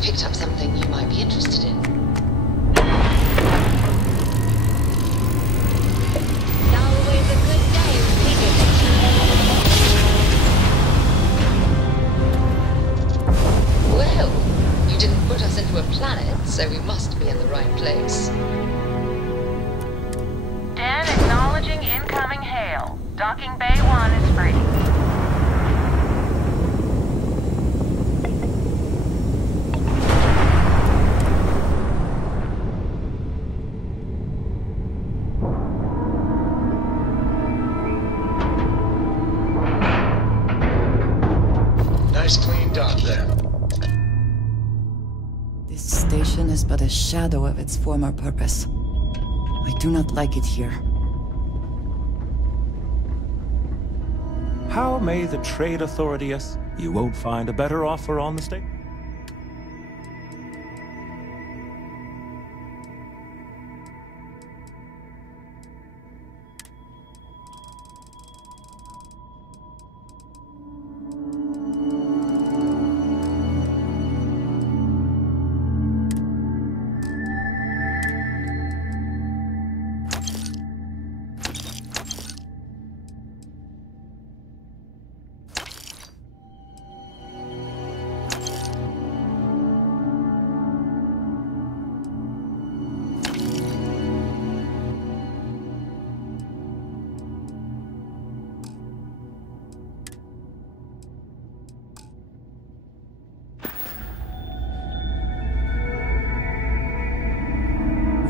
picked up something you might be interested in. Always a good day when we get to Well, you didn't put us into a planet, so we must be in the right place. Den acknowledging incoming hail. Docking Bay 1 is free. Nice clean dock there. This station is but a shadow of its former purpose. I do not like it here. How may the trade authority us? You won't find a better offer on the state.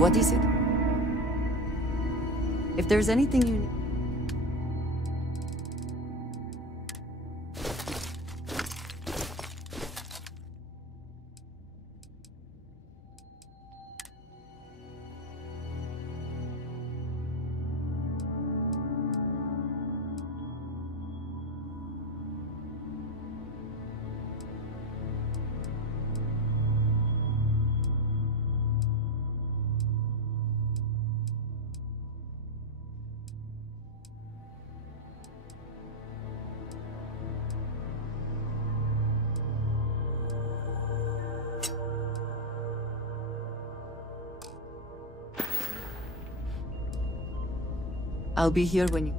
What is it? If there's anything you need... I'll be here when you...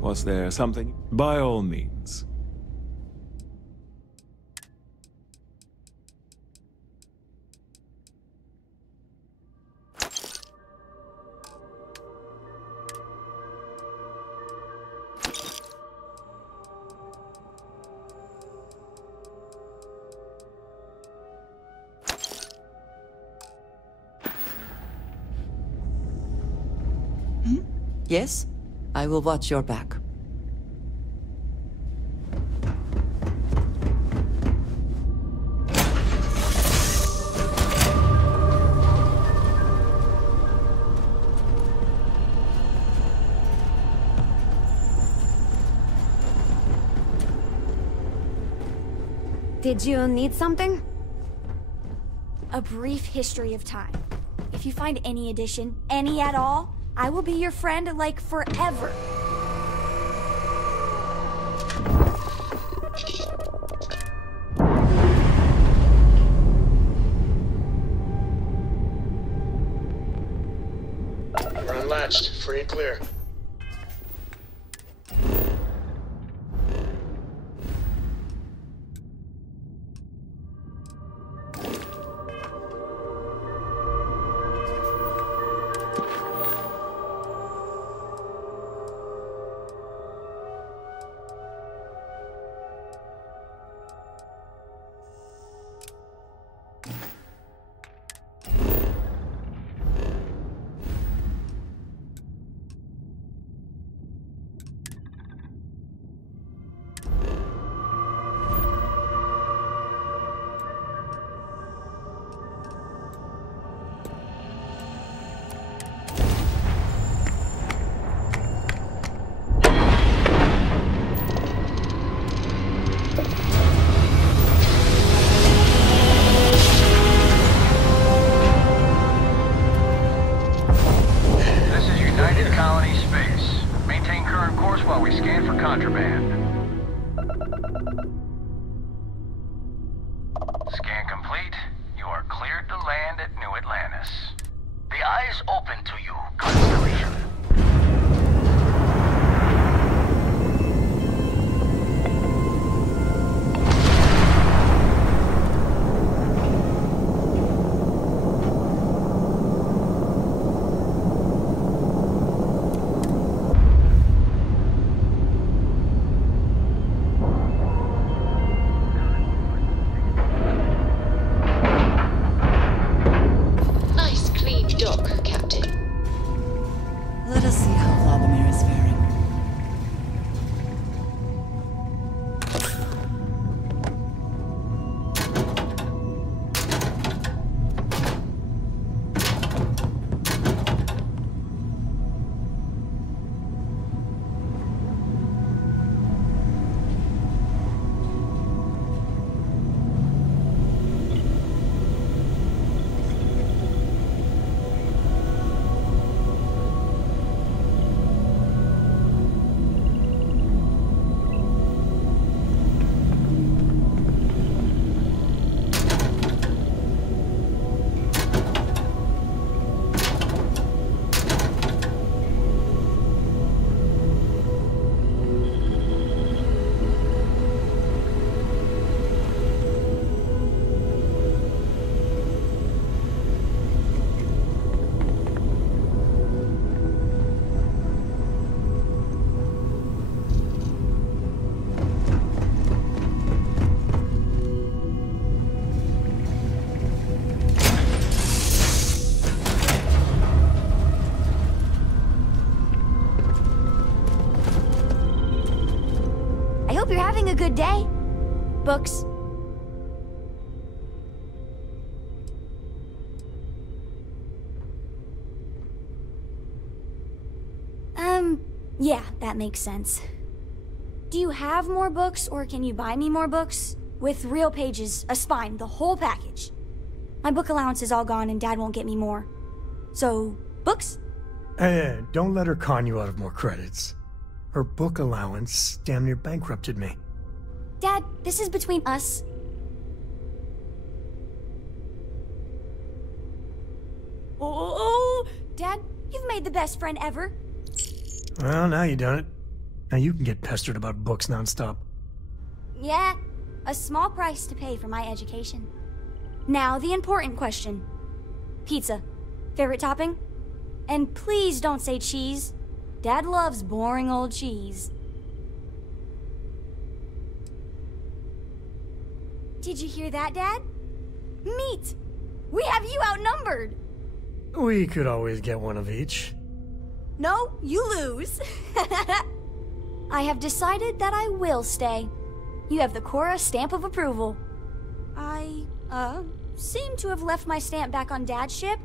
Was there something? By all means. Yes? I will watch your back. Did you need something? A brief history of time. If you find any edition, any at all, I will be your friend, like, forever. We're unlatched. Free and clear. see how Vladimir is faring. Hope you're having a good day. Books. Yeah, that makes sense. Do you have more books, or can you buy me more books? With real pages, a spine, the whole package. My book allowance is all gone and Dad won't get me more. So, books? Hey, don't let her con you out of more credits. Her book allowance damn near bankrupted me. Dad, this is between us. Oh, Dad, you've made the best friend ever. Well, now you done it. Now you can get pestered about books nonstop. Yeah, a small price to pay for my education. Now the important question. Pizza. Favorite topping? And please don't say cheese. Dad loves boring old cheese. Did you hear that, Dad? Meat! We have you outnumbered! We could always get one of each. No, you lose. I have decided that I will stay. You have the Cora stamp of approval. I, seem to have left my stamp back on Dad's ship,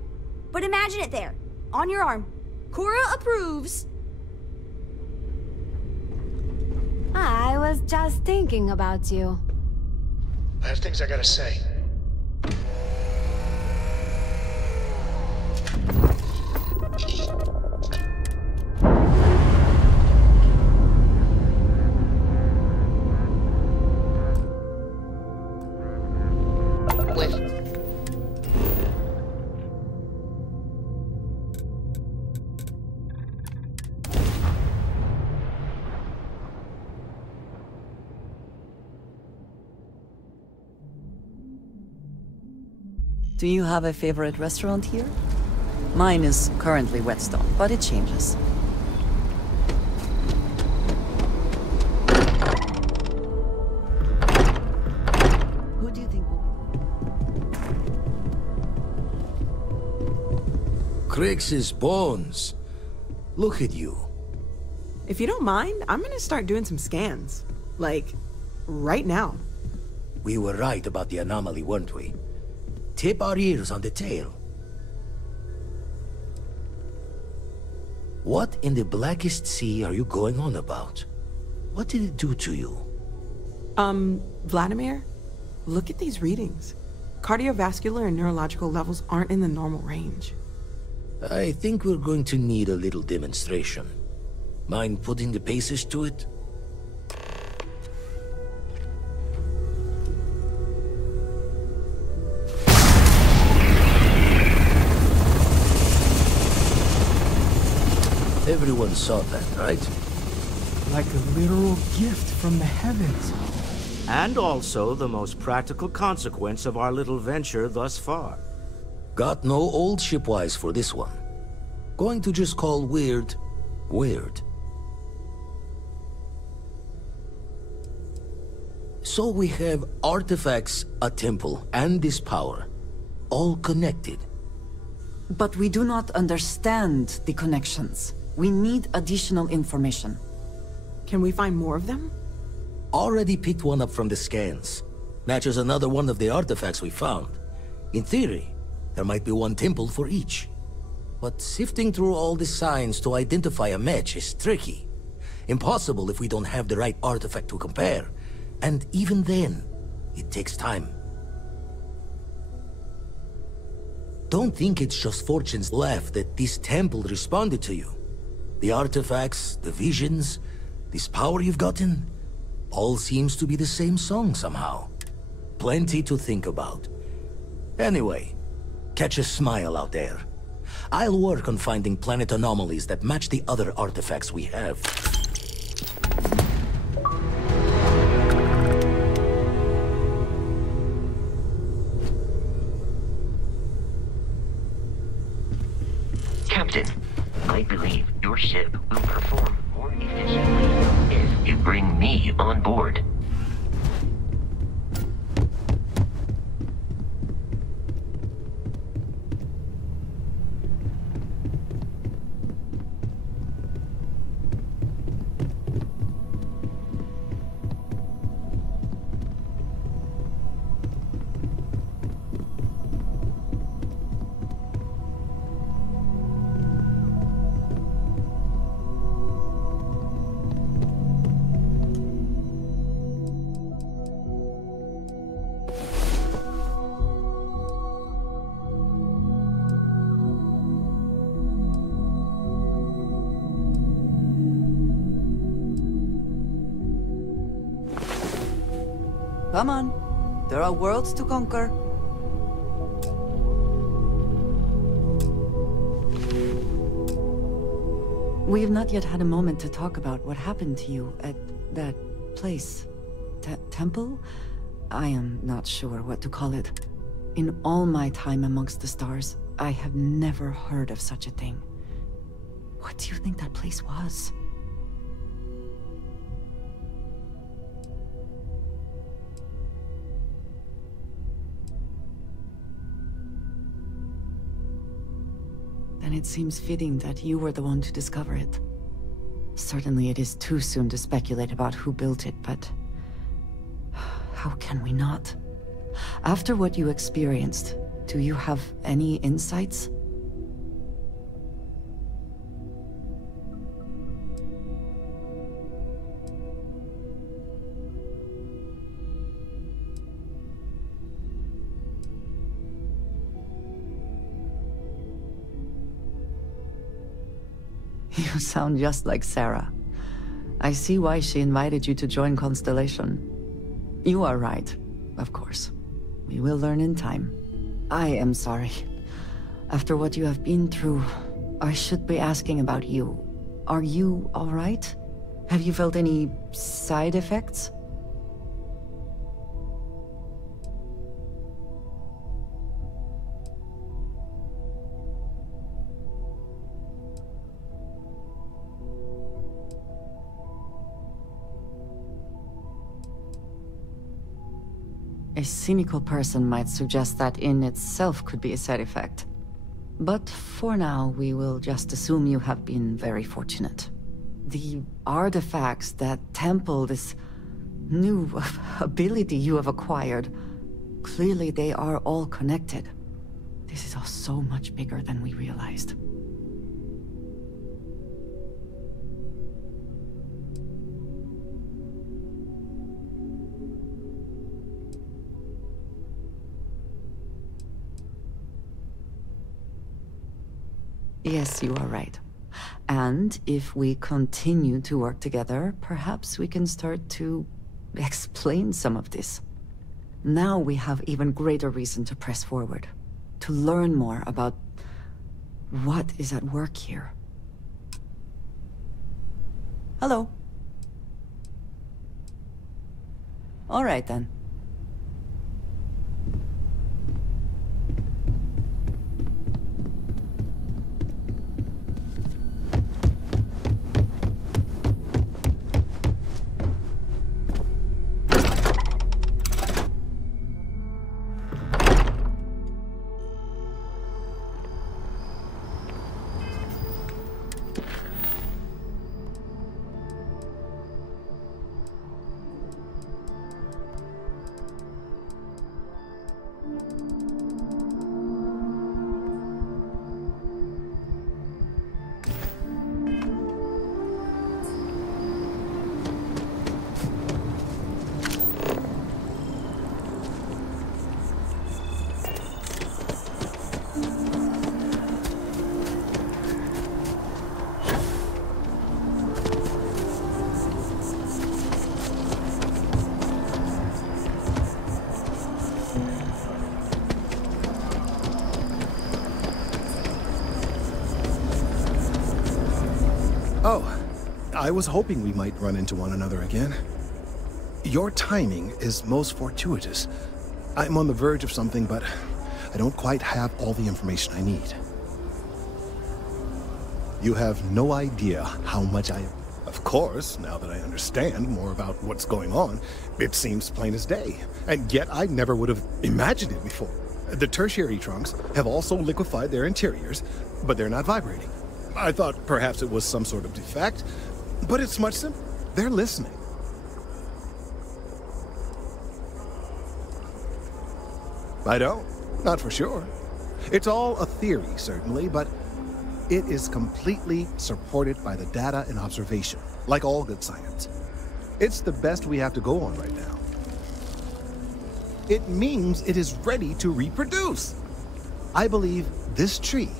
but imagine it there, on your arm. Cora approves. I was just thinking about you. I have things I gotta say. Do you have a favorite restaurant here? Mine is currently Whetstone, but it changes. Who do you think will be? Crix's bones. Look at you. If you don't mind, I'm gonna start doing some scans. Like, right now. We were right about the anomaly, weren't we? Tip our ears on the tail. What in the blackest sea are you going on about? What did it do to you? Vladimir, look at these readings. Cardiovascular and neurological levels aren't in the normal range. I think we're going to need a little demonstration. Mind putting the paces to it? Everyone saw that, right? Like a literal gift from the heavens. And also the most practical consequence of our little venture thus far. Got no old shipwise for this one. Going to just call weird, weird. So we have artifacts, a temple, and this power. All connected. But we do not understand the connections. We need additional information. Can we find more of them? Already picked one up from the scans. Matches another one of the artifacts we found. In theory, there might be one temple for each. But sifting through all the signs to identify a match is tricky. Impossible if we don't have the right artifact to compare. And even then, it takes time. Don't think it's just Fortune's laugh that this temple responded to you. The artifacts, the visions, this power you've gotten, all seems to be the same song somehow. Plenty to think about. Anyway, catch a smile out there. I'll work on finding planet anomalies that match the other artifacts we have. Captain, I believe your ship will perform more efficiently if you bring me on board. Come on. There are worlds to conquer. We've not yet had a moment to talk about what happened to you at that place. Temple? I am not sure what to call it. In all my time amongst the stars, I have never heard of such a thing. What do you think that place was? Then it seems fitting that you were the one to discover it. Certainly it is too soon to speculate about who built it, but... how can we not? After what you experienced, do you have any insights? You sound just like Sarah. I see why she invited you to join Constellation. You are right, of course. We will learn in time. I am sorry. After what you have been through, I should be asking about you. Are you all right? Have you felt any side effects? A cynical person might suggest that in itself could be a side effect. But for now, we will just assume you have been very fortunate. The artifacts, that temple, this new ability you have acquired, clearly they are all connected. This is all so much bigger than we realized. Yes, you are right. And if we continue to work together, perhaps we can start to explain some of this. Now we have even greater reason to press forward, to learn more about what is at work here. Hello. All right then. Oh, I was hoping we might run into one another again. Your timing is most fortuitous. I'm on the verge of something, but I don't quite have all the information I need. You have no idea how much I... Of course, now that I understand more about what's going on, it seems plain as day. And yet I never would have imagined it before. The tertiary trunks have also liquefied their interiors, but they're not vibrating. I thought perhaps it was some sort of defect, but it's much simpler. They're listening. I don't. Not for sure. It's all a theory, certainly, but it is completely supported by the data and observation, like all good science. It's the best we have to go on right now. It means it is ready to reproduce. I believe this tree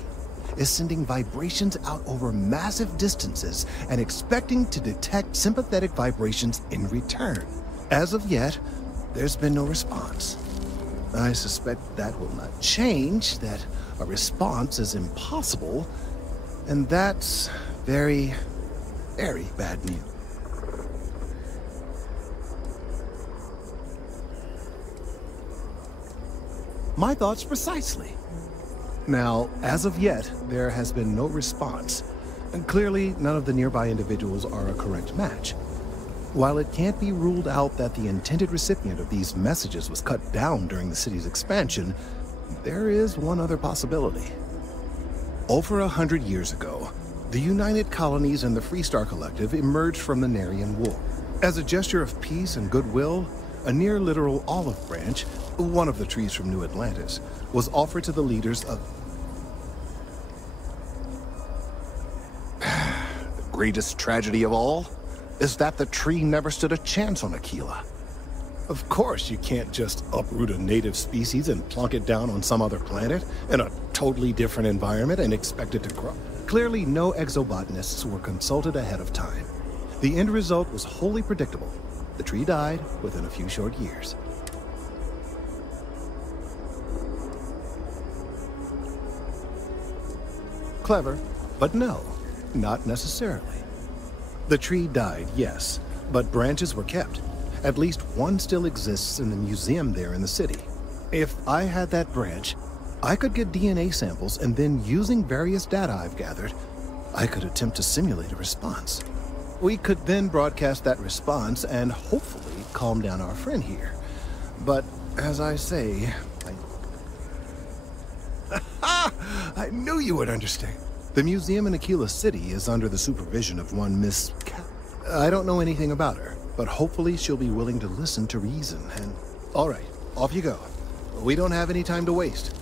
is sending vibrations out over massive distances and expecting to detect sympathetic vibrations in return. As of yet, there's been no response. I suspect that will not change, that a response is impossible, and that's very, very bad news. My thoughts precisely. Now, as of yet, there has been no response, and clearly none of the nearby individuals are a correct match. While it can't be ruled out that the intended recipient of these messages was cut down during the city's expansion, there is one other possibility. Over 100 years ago, the United Colonies and the Freestar Collective emerged from the Narian War. As a gesture of peace and goodwill, a near-literal olive branch, one of the trees from New Atlantis, was offered to the leaders of... The greatest tragedy of all is that the tree never stood a chance on Aquila. Of course, you can't just uproot a native species and plunk it down on some other planet in a totally different environment and expect it to grow. Clearly, no exobotanists were consulted ahead of time. The end result was wholly predictable. The tree died within a few short years. Clever, but no, not necessarily. The tree died, yes, but branches were kept. At least one still exists in the museum there in the city. If I had that branch, I could get DNA samples, and then using various data I've gathered, I could attempt to simulate a response. We could then broadcast that response and hopefully calm down our friend here. But as I say, I knew you would understand. The museum in Aquila City is under the supervision of one Miss I don't know anything about her, but hopefully she'll be willing to listen to reason and... All right, off you go. We don't have any time to waste.